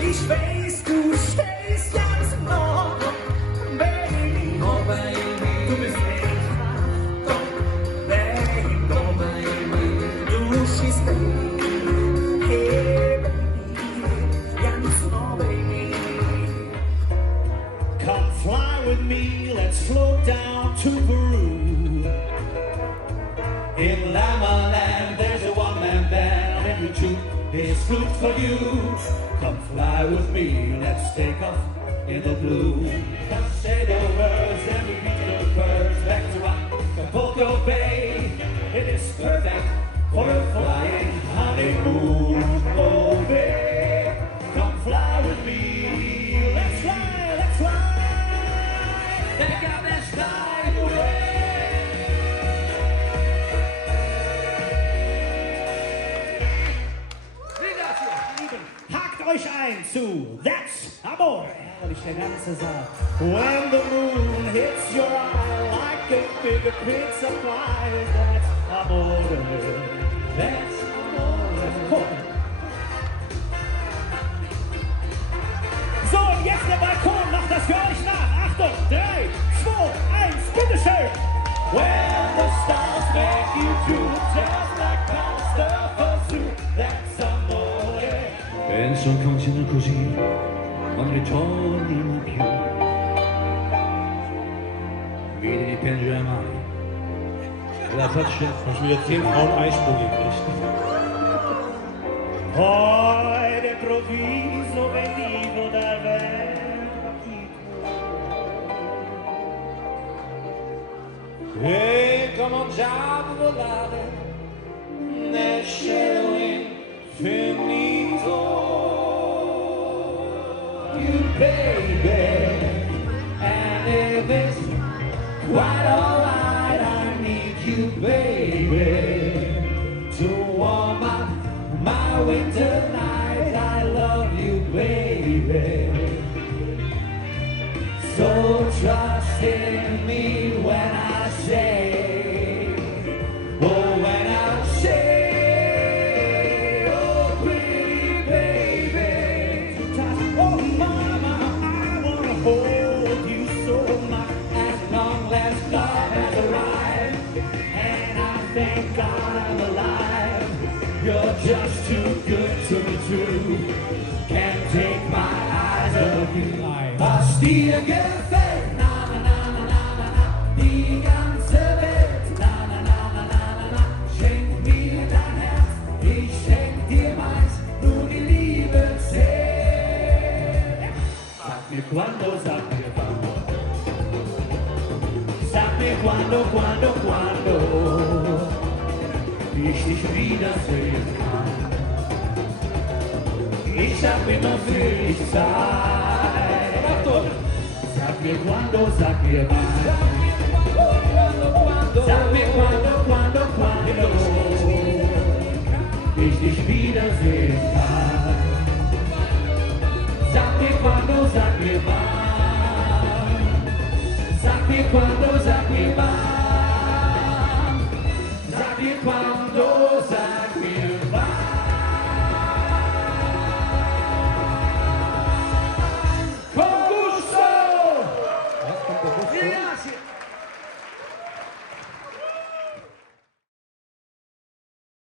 Ich weiß, du stehst ganz nah, Baby. Oh, Baby, du bist echt doch, Baby, oh, Baby, du schießt Baby, hey, Baby, ganz nah, Baby. Come fly with me, let's float down to Peru. In Lamaland, there's a one-man band, and every tune is fruit for you. Come fly with me, let's take off in the blue. Come say the words and we reach the birds back to Acapulco Bay. It is perfect for a flying honeymoon, oh babe. Come fly with me, let's fly, back up and slide away. Euch ein zu That's Amore. Ich der ganze Saal. When the moon hits your eye like a big pizza pie, that's Amore. That's Amore. So, und jetzt der Balkon macht das für euch nach. Achtung, 3, 2, 1, bitteschön. When the stars make you droop, just like pasta for soup, that's Amore. Penso che un siano così, non ritornino più. Wie die piangerà mai. La faccia. Hast wieder 10 Frauen Eisprung gekriegt. Poi d'improvviso venivo dal vento E cominciavo a volare nel cielo infinito. you, baby. And if it's quite alright, I need you, baby, to warm up my winter night. I love you, baby. So trust in me when I say, oh, when I say, oh, pretty baby. Oh, mama, I wanna hold you so much. As long as love has arrived, and I thank God I'm alive. You're just too good to be true. Can't take my eyes off you. Hast dir gefällt, na na na na na na na, die ganze Welt, na na na na na na na. Schenk mir dein Herz, ich schenk dir meins, nur die Liebe zählt. Sag mir quando, sag mir wann. Sag mir quando, quando, quando ich dich wiedersehen kann. Ich hab immer für dich Zeit. Sag mir quando, sag mir wann. Sag mir quando, quando, quando ich dich wiedersehen kann. Sag mir quando, sag mir wann. Sag mir quando, sag mir wann. Sag mir quando, sag